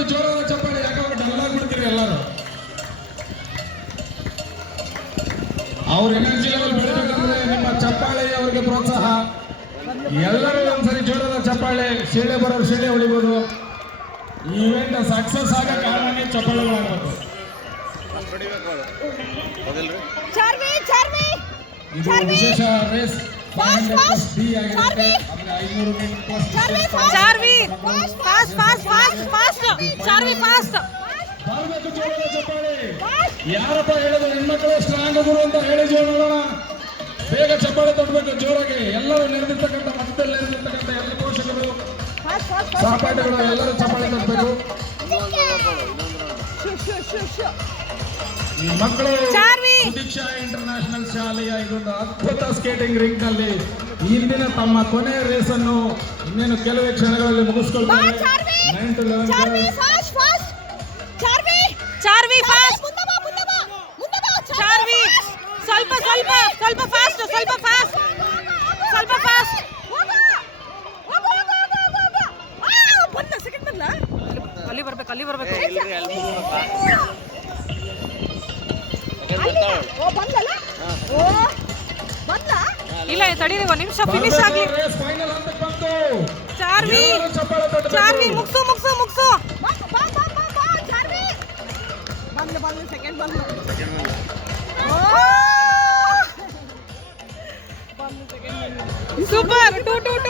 ಒಂದು ಜೋರಾದ ಚಪ್ಪಾಳೆ. ಯಾಕಂದ್ರೆ ಡಲ್ ಆಗ್ಬಿಡ್ತೀರಿ ಎಲ್ಲರೂ. ಅವ್ರ ಎನರ್ಜಿ ಲೆವೆಲ್ ಬೆಳಿಬೇಕಂದ್ರೆ ನಿಮ್ಮ ಚಪ್ಪಾಳೆ ಅವರಿಗೆ ಪ್ರೋತ್ಸಾಹ. ಎಲ್ಲರೂ ಒಂದ್ಸರಿ ಜೋರಾದ ಚಪ್ಪಾಳೆ. ಶೀಳೆ ಬರೋರು ಶೀಳೆ ಹೊಡಿಬೋದು. ಈವೆಂಟ್ ಸಕ್ಸಸ್ ಆಗ ಕಾರಣನೇ ಚಪ್ಪಾಳೆಗಳಾಗಬೇಕು. ಇದು ವಿಶೇಷ ರೇಸ್ 500 ಬಿ ಆಗಿರುತ್ತೆ. ಅಂದ್ರೆ 500 ಮೀಟರ್ ಪ್ಲಸ್ ಬರಬೇಕು ಜೋರಾದ ಚಪ್ಪಾಳೆ. ಯಾರಪ್ಪ ಹೇಳಿದ್ರು ಹೆಣ್ಮಕ್ಳು ಸ್ಟ್ರಾಂಗ್ ಗುರು ಅಂತ ಹೇಳಿ ನೋಡೋಣ. ಬೇಗ ಚಪ್ಪಾಳೆ ತೊಡಬೇಕು ಜೋರಾಗಿ. ಎಲ್ಲರೂ ನೆರೆದಿರ್ತಕ್ಕಂಥ ಮಠದಲ್ಲಿ ನೆರೆದಿರ್ತಕ್ಕಂಥ ಎಲ್ಲ ಪೋಷಕರು ಸಹಪಾಠಿಗಳು ಎಲ್ಲರೂ ಚಪ್ಪಾಳೆ ತಟ್ಟಬೇಕು. ಈ ಮಕ್ಕಳು ಸುದೀಕ್ಷಾ ಇಂಟರ್ನ್ಯಾಷನಲ್ ಶಾಲೆಯ ಇದೊಂದು ಅದ್ಭುತ ಸ್ಕೇಟಿಂಗ್ ರಿಂಗ್ ನಲ್ಲಿ ಇಂದಿನ ತಮ್ಮ ಕೊನೆಯ ರೇಸ್ ಅನ್ನು ಇನ್ನೇನು ಕೆಲವೇ ಕ್ಷಣಗಳಲ್ಲಿ ಮುಗಿಸ್ಕೊಳ್ತಾರೆ. 9 to 11 ಅಲ್ಲಿ ಬರ್ಬೇಕು ಇಲ್ಲ ತಡೀರಿ ಒಂದು ನಿಮಿಷ ಫಿನಿಶ್ ಆಗಿ. ಚಾರ್ವಿ ಮುಗ್ಸು ಸೂಪರ್ 2-2-2